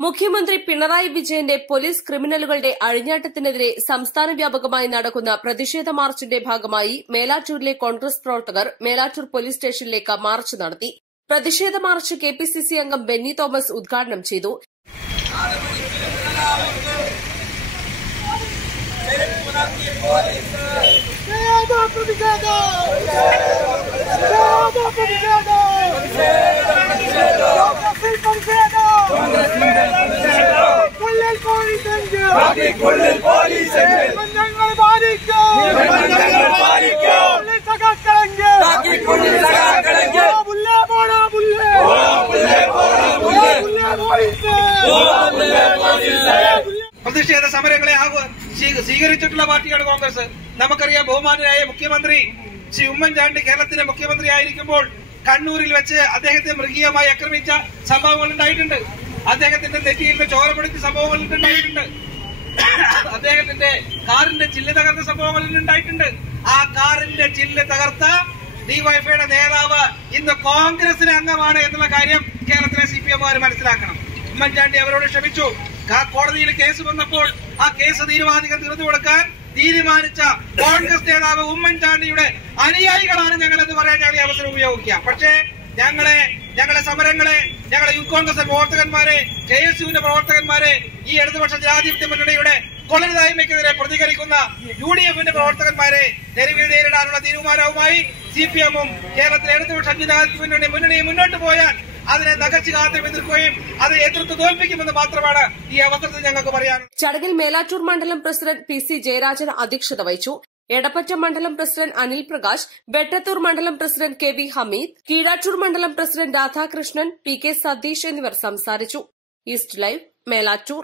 മുഖ്യമന്ത്രി പിണറായി വിജയന്റെ പോലീസ് ക്രിമിനലുകളുടെ അഴിഞ്ഞാട്ടത്തിനെതിരെ സംസ്ഥാന വ്യാപകമായി നടക്കുന്ന പ്രതിഷേധ മാർച്ചിന്റെ ഭാഗമായി മേലാറ്റൂരിലെ കോൺഗ്രസ് പ്രവർത്തകർ മേലാറ്റൂർ പോലീസ് സ്റ്റേഷനിലേക്ക് മാർച്ച് നടത്തി. പ്രതിഷേധ march K P C C അംഗം ബെന്നി തോമസ് ഉദ്ഘാടനം ചെയ്തു cada പ്രതിഷേധം കോൺഗ്രസിൽ പ്രതിഷേധം കൊല്ലൽ പാലിക്കും. പോലീസ്. പോലീസ്. പ്രതിഷേധ സമരങ്ങളെ സ്വീകരിച്ചിട്ടുള്ള പാർട്ടിയാണ് കോൺഗ്രസ്. നമുക്കറിയാം ബഹുമാനായ മുഖ്യമന്ത്രി ശ്രീ ഉമ്മൻചാണ്ടി കേരളത്തിന്റെ മുഖ്യമന്ത്രി ആയിരിക്കുമ്പോൾ കണ്ണൂരിൽ വെച്ച് അദ്ദേഹത്തെ മൃഗീയമായി ആക്രമിച്ച സംഭവങ്ങൾ ഉണ്ടായിട്ടുണ്ട്. അദ്ദേഹത്തിന്റെ നെറ്റിയിൽ ചോരപ്പെടുത്തിയ ചോര സംഭവങ്ങൾ ഉണ്ടായിട്ടുണ്ട്. അദ്ദേഹത്തിന്റെ കാറിന്റെ ചില്ല് തകർത്ത സംഭവങ്ങളിൽ ഉണ്ടായിട്ടുണ്ട്. ആ കാറിന്റെ ചില്ല് തകർത്ത ഡിവൈഫൈയുടെ നേതാവ് ഇന്ന് കോൺഗ്രസിലെ അംഗമാണ് എന്നുള്ള കാര്യം കേരളത്തിലെ സി പി എമ്മുകാർ മനസ്സിലാക്കണം. ഉമ്മൻചാണ്ടി അവരോട് ക്ഷമിച്ചു. കോടതിയിൽ കേസ് വന്നപ്പോൾ ആ കേസ് തീരുമാനിക്കാൻ തീർന്നു കൊടുക്കാൻ തീരുമാനിച്ച കോൺഗ്രസ് നേതാവ് ഉമ്മൻചാണ്ടിയുടെ അനുയായികളാണ് ഞങ്ങൾ എന്ന് പറയാൻ ഞങ്ങൾ അവസരം ഉപയോഗിക്കുക പക്ഷേ ഞങ്ങളെ ഞങ്ങളെ സമരങ്ങളെ ഞങ്ങളെ യൂത്ത് കോൺഗ്രസ് പ്രവർത്തകന്മാരെ കെ എസ് യുവിന്റെ പ്രവർത്തകന്മാരെ ഈ ഇടതുപക്ഷ ജനാധിപത്യ മുന്നണിയുടെ കൊള്ളരുതായ്മയ്ക്കെതിരെ പ്രതികരിക്കുന്ന യു ഡി എഫിന്റെ പ്രവർത്തകന്മാരെ തെരുവിൽ നേരിടാനുള്ള തീരുമാനവുമായി സി പി എമ്മും കേരളത്തിലെ ഇടതുപക്ഷ ജനാധിപത്യ മുന്നണി മുന്നോട്ട് പോയാൽ അതിനെ നകച്ചു കാത്തി എതിർക്കുകയും അത് എതിർത്ത് തോൽപ്പിക്കുമെന്ന് മാത്രമാണ് ഈ അവസരത്തിൽ ഞങ്ങൾക്ക് പറയാൻ ചടങ്ങിൽ മേലാറ്റൂർ മണ്ഡലം പ്രസിഡന്റ് പി സി ജയരാജൻ അധ്യക്ഷത വഹിച്ചു. എടപ്പറ്റ മണ്ഡലം പ്രസിഡന്റ് അനിൽ പ്രകാശ് വെട്ടത്തൂർ മണ്ഡലം president K V Hameed Keezhattur മണ്ഡലം president Radhakrishnan P K Satheesh എന്നിവർ സംസാരിച്ചു. East Live Melattur.